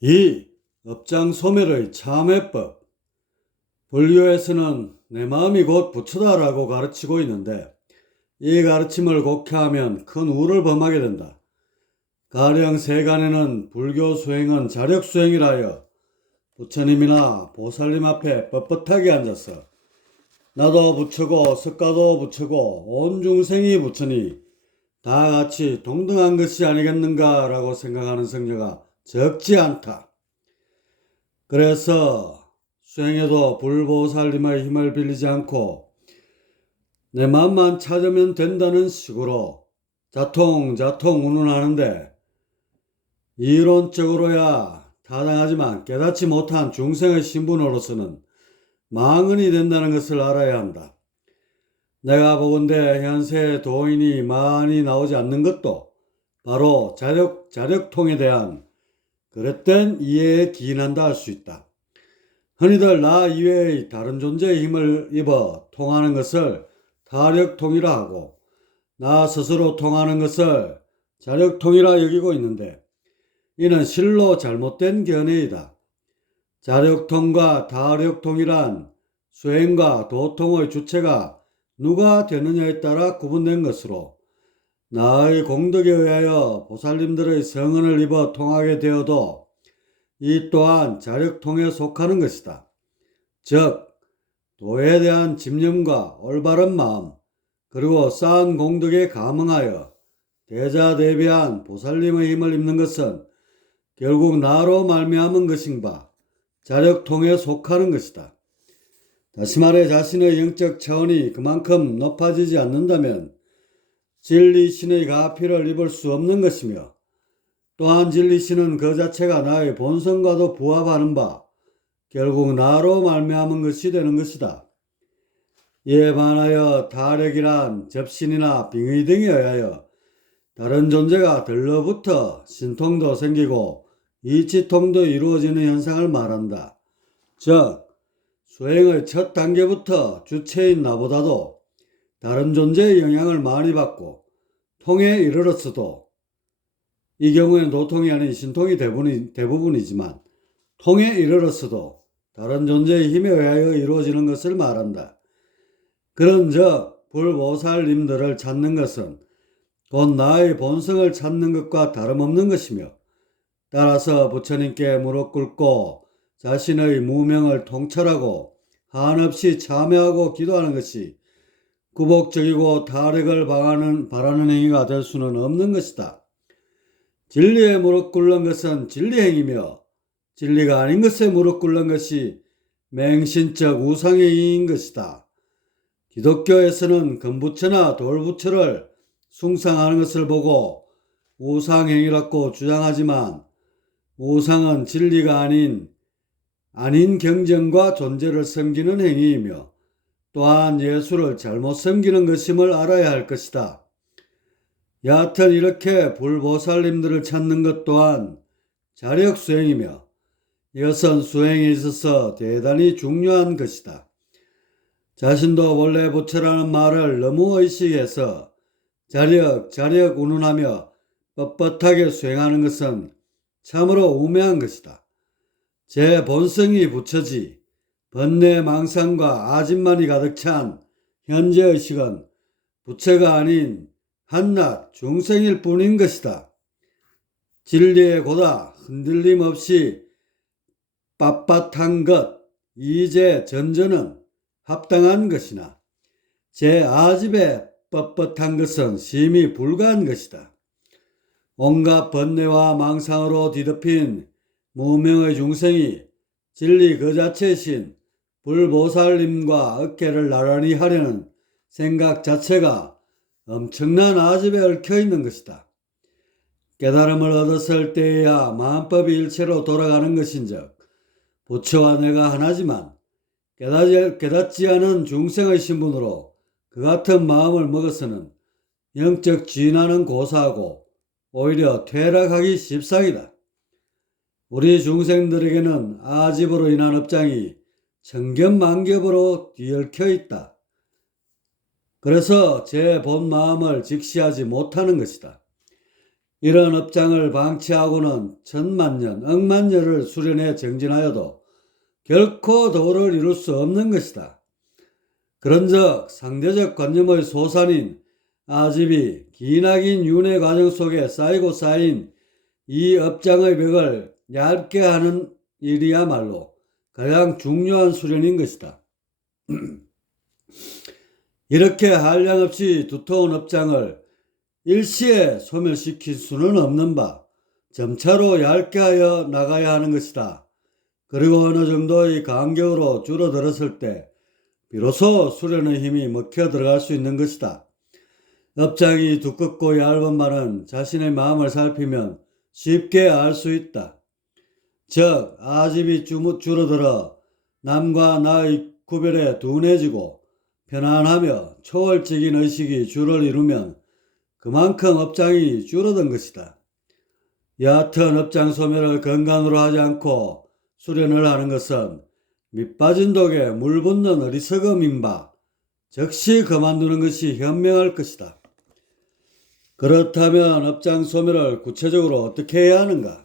2. 업장 소멸의 참회법. 불교에서는 내 마음이 곧 부처다라고 가르치고 있는데 이 가르침을 곡해하면 큰 우를 범하게 된다. 가령 세간에는 불교 수행은 자력수행이라 하여 부처님이나 보살님 앞에 뻣뻣하게 앉아서 나도 부처고 석가도 부처고 온 중생이 부처니 다 같이 동등한 것이 아니겠는가 라고 생각하는 성녀가 적지 않다. 그래서 수행에도 불보살님의 힘을 빌리지 않고 내 마음만 찾으면 된다는 식으로 자통자통 운운하는데 이론적으로야 타당하지만 깨닫지 못한 중생의 신분으로서는 망언이 된다는 것을 알아야 한다. 내가 보건대 현세 도인이 많이 나오지 않는 것도 바로 자력통에 대한 그릇된 이해에 기인한다 할 수 있다. 흔히들 나 이외의 다른 존재의 힘을 입어 통하는 것을 타력통이라 하고 나 스스로 통하는 것을 자력통이라 여기고 있는데 이는 실로 잘못된 견해이다. 자력통과 타력통이란 수행과 도통의 주체가 누가 되느냐에 따라 구분된 것으로 나의 공덕에 의하여 보살님들의 성은을 입어 통하게 되어도 이 또한 자력통에 속하는 것이다. 즉 도에 대한 집념과 올바른 마음 그리고 쌓은 공덕에 감응하여 대자대비한 보살님의 힘을 입는 것은 결국 나로 말미암은 것인 바 자력통에 속하는 것이다. 다시 말해 자신의 영적 차원이 그만큼 높아지지 않는다면 진리신의 가피를 입을 수 없는 것이며 또한 진리신은 그 자체가 나의 본성과도 부합하는 바 결국 나로 말미암은 것이 되는 것이다. 이에 반하여 타력이란 접신이나 빙의 등에 의하여 다른 존재가 들러붙어 신통도 생기고 이치통도 이루어지는 현상을 말한다. 즉 수행의 첫 단계부터 주체인 나보다도 다른 존재의 영향을 많이 받고 통에 이르렀어도 이 경우에는 도통이 아닌 신통이 대부분이지만 통에 이르렀어도 다른 존재의 힘에 의하여 이루어지는 것을 말한다. 그런즉 불보살님들을 찾는 것은 곧 나의 본성을 찾는 것과 다름없는 것이며 따라서 부처님께 무릎 꿇고 자신의 무명을 통찰하고 한없이 참여하고 기도하는 것이 구복적이고 타력을 바라는 행위가 될 수는 없는 것이다. 진리에 무릎 꿇는 것은 진리행위며 진리가 아닌 것에 무릎 꿇는 것이 맹신적 우상행위인 것이다. 기독교에서는 금부처나 돌부처를 숭상하는 것을 보고 우상행위라고 주장하지만 우상은 진리가 아닌 경전과 존재를 섬기는 행위이며 또한 예수를 잘못 섬기는 것임을 알아야 할 것이다. 여하튼 이렇게 불보살님들을 찾는 것 또한 자력수행이며 이것은 수행에 있어서 대단히 중요한 것이다. 자신도 원래 부처라는 말을 너무 의식해서 자력 운운하며 뻣뻣하게 수행하는 것은 참으로 우매한 것이다. 제 본성이 부처지 번뇌 망상과 아집만이 가득 찬 현재의식은 부처가 아닌 한낱 중생일 뿐인 것이다. 진리의 고다 흔들림 없이 빳빳한 것 이제 전전은 합당한 것이나 제 아집에 뻣뻣한 것은 심히 불가한 것이다. 온갖 번뇌와 망상으로 뒤덮인 무명의 중생이 진리 그 자체이신 불보살님과 어깨를 나란히 하려는 생각 자체가 엄청난 아집에 얽혀 있는 것이다. 깨달음을 얻었을 때에야 마음법이 일체로 돌아가는 것인즉 부처와 내가 하나지만 깨닫지 않은 중생의 신분으로 그 같은 마음을 먹어서는 영적 진화는 고사하고 오히려 퇴락하기 십상이다. 우리 중생들에게는 아집으로 인한 업장이 천겹만겹으로 뒤얽혀 있다. 그래서 제 본 마음을 직시하지 못하는 것이다. 이런 업장을 방치하고는 천만년, 억만년을 수련해 정진하여도 결코 도를 이룰 수 없는 것이다. 그런즉 상대적 관념의 소산인 아집이 기나긴 윤회 과정 속에 쌓이고 쌓인 이 업장의 벽을 얇게 하는 일이야말로 가장 중요한 수련인 것이다. 이렇게 한량없이 두터운 업장을 일시에 소멸시킬 수는 없는 바 점차로 얇게 하여 나가야 하는 것이다. 그리고 어느 정도의 간격으로 줄어들었을 때 비로소 수련의 힘이 먹혀 들어갈 수 있는 것이다. 업장이 두껍고 얇은 바는 자신의 마음을 살피면 쉽게 알 수 있다. 즉 아집이 줄어들어 남과 나의 구별에 둔해지고 편안하며 초월적인 의식이 주를 이루면 그만큼 업장이 줄어든 것이다. 얕은 업장 소멸을 근간으로 하지 않고 수련을 하는 것은 밑빠진 독에 물 붓는 어리석음인 바 즉시 그만두는 것이 현명할 것이다. 그렇다면 업장 소멸을 구체적으로 어떻게 해야 하는가?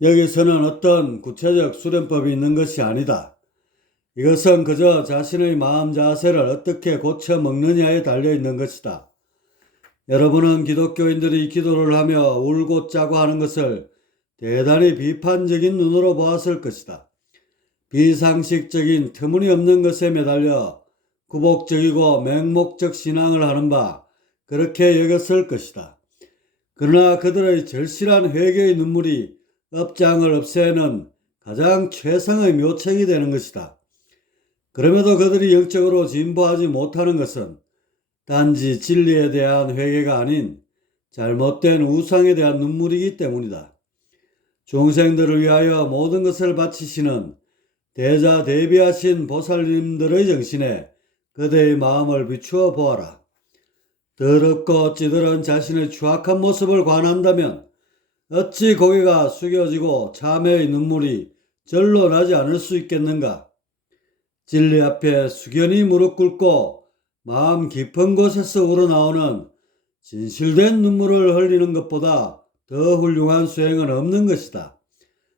여기서는 어떤 구체적 수련법이 있는 것이 아니다. 이것은 그저 자신의 마음 자세를 어떻게 고쳐 먹느냐에 달려 있는 것이다. 여러분은 기독교인들이 기도를 하며 울고 짜고 하는 것을 대단히 비판적인 눈으로 보았을 것이다. 비상식적인 터무니없는 것에 매달려 구복적이고 맹목적 신앙을 하는 바 그렇게 여겼을 것이다. 그러나 그들의 절실한 회개의 눈물이 업장을 없애는 가장 최상의 묘책이 되는 것이다. 그럼에도 그들이 영적으로 진보하지 못하는 것은 단지 진리에 대한 회개가 아닌 잘못된 우상에 대한 눈물이기 때문이다. 중생들을 위하여 모든 것을 바치시는 대자 대비하신 보살님들의 정신에 그대의 마음을 비추어 보아라. 더럽고 찌들은 자신의 추악한 모습을 관한다면 어찌 고개가 숙여지고 참회의 눈물이 절로 나지 않을 수 있겠는가? 진리 앞에 숙연히 무릎 꿇고 마음 깊은 곳에서 우러나오는 진실된 눈물을 흘리는 것보다 더 훌륭한 수행은 없는 것이다.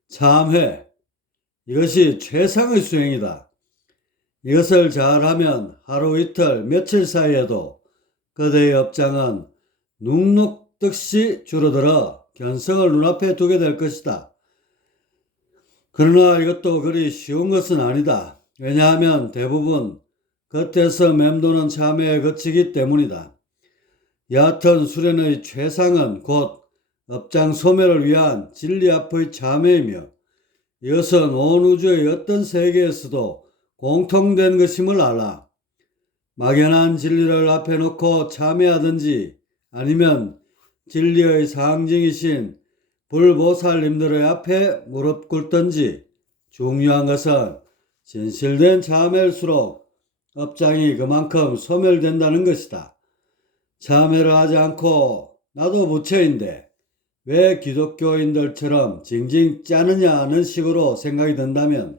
참회, 이것이 최상의 수행이다. 이것을 잘하면 하루 이틀 며칠 사이에도 그대의 업장은 눅눅듯이 줄어들어 견성을 눈앞에 두게 될 것이다. 그러나 이것도 그리 쉬운 것은 아니다. 왜냐하면 대부분 겉에서 맴도는 참회에 그치기 때문이다. 얕은 수련의 최상은 곧 업장 소멸을 위한 진리 앞의 참회이며 이것은 온 우주의 어떤 세계에서도 공통된 것임을 알아. 막연한 진리를 앞에 놓고 참회하든지 아니면 진리의 상징이신 불보살님들의 앞에 무릎 꿇든지 중요한 것은 진실된 참회일수록 업장이 그만큼 소멸된다는 것이다. 참회를 하지 않고 나도 부처인데 왜 기독교인들처럼 징징 짜느냐는 식으로 생각이 든다면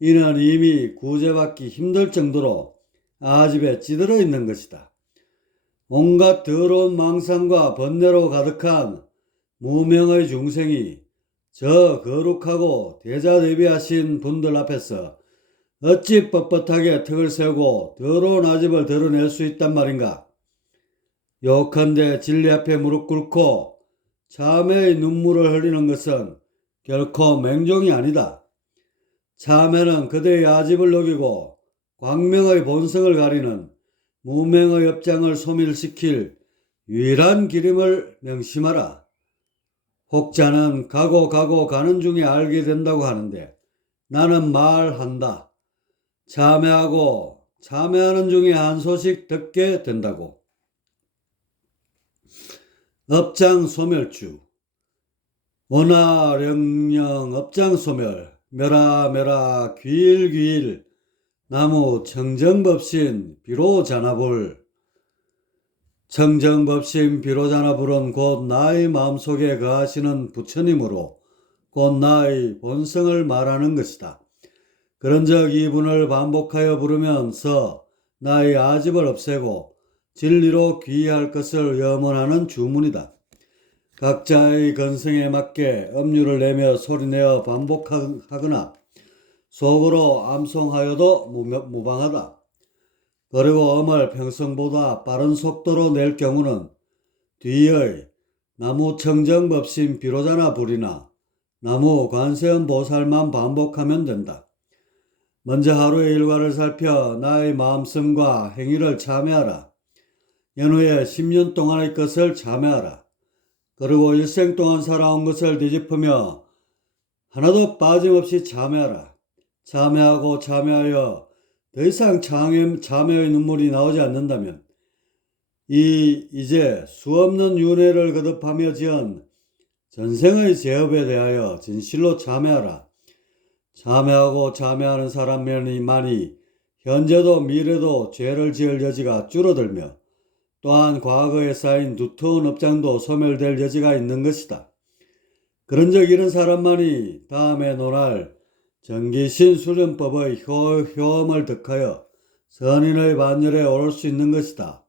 이는 이미 구제받기 힘들 정도로 아집에 찌들어 있는 것이다. 온갖 더러운 망상과 번뇌로 가득한 무명의 중생이 저 거룩하고 대자대비하신 분들 앞에서 어찌 뻣뻣하게 턱을 세우고 더러운 아집을 드러낼 수 있단 말인가? 요컨대 진리 앞에 무릎 꿇고 참회의 눈물을 흘리는 것은 결코 맹종이 아니다. 참회는 그대의 아집을 녹이고 광명의 본성을 가리는 무명의 업장을 소멸시킬 유일한 길임을 명심하라. 혹자는 가고 가는 중에 알게 된다고 하는데 나는 말한다. 참회하고 참회하는 중에 한 소식 듣게 된다고. 업장 소멸주. 오나령령 업장 소멸. 멸아 귀일 나무 청정법신 비로자나불. 청정법신 비로자나불은 곧 나의 마음속에 거하시는 부처님으로 곧 나의 본성을 말하는 것이다. 그런즉 이분을 반복하여 부르면서 나의 아집을 없애고 진리로 귀의할 것을 염원하는 주문이다. 각자의 건성에 맞게 음류를 내며 소리내어 반복하거나 속으로 암송하여도 무방하다. 그리고 음을 평성보다 빠른 속도로 낼 경우는 뒤의 나무 청정법신 비로자나 불이나 나무 관세음 보살만 반복하면 된다. 먼저 하루의 일과를 살펴 나의 마음씀과 행위를 참회하라. 연후에 10년 동안의 것을 참회하라. 그리고 일생 동안 살아온 것을 되짚으며 하나도 빠짐없이 참회하라. 참회하고 참회하여 더 이상 참회의 눈물이 나오지 않는다면 이제 수없는 윤회를 거듭하며 지은 전생의 죄업에 대하여 진실로 참회하라. 참회하고 참회하는 사람만이 현재도 미래도 죄를 지을 여지가 줄어들며 또한 과거에 쌓인 두터운 업장도 소멸될 여지가 있는 것이다. 그런즉 이런 사람만이 다음에 논할 정기신 수련법의 효험을 득하여 선인의 반열에 오를 수 있는 것이다.